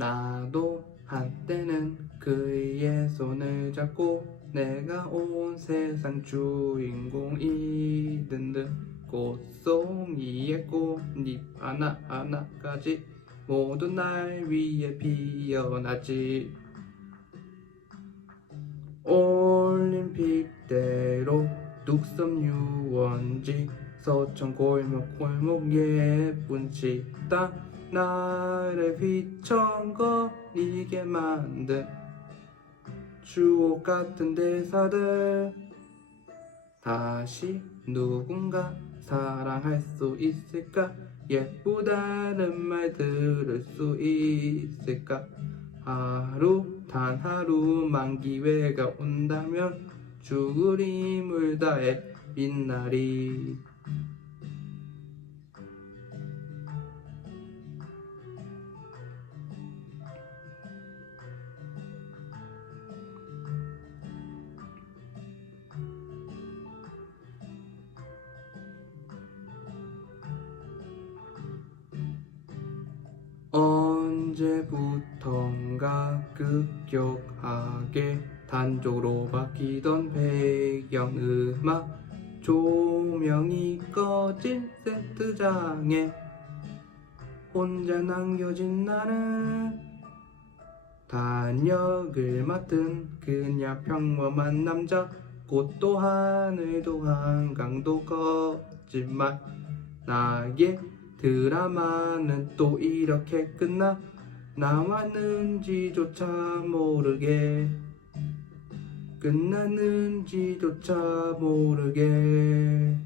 나도 한때는 그의 손을 잡고 내가 온 세상 주인공이 든든 꽃송이의 꽃잎 하나하나까지 모두 날 위해 피어나지. 올림픽대로 뚝섬 유원지 서천 골목 골목 예쁜 식당 나를 휘청거리게 만든 추억 같은 대사들. 다시 누군가 사랑할 수 있을까? 예쁘다는 말 들을 수 있을까? 하루 단 하루만 기회가 온다면 죽을 힘을 다해 빛나리 언제부턴가 급격하게 단적으로 바뀌던 배경음악 조명이 꺼진 세트장에 혼자 남겨진 나는 단역을 맡은 그냥 평범한 남자 꽃도 하늘도 한강도 거짓말 나의 드라마는 또 이렇게 끝나 나왔는지조차 모르게 끝났는지조차 모르게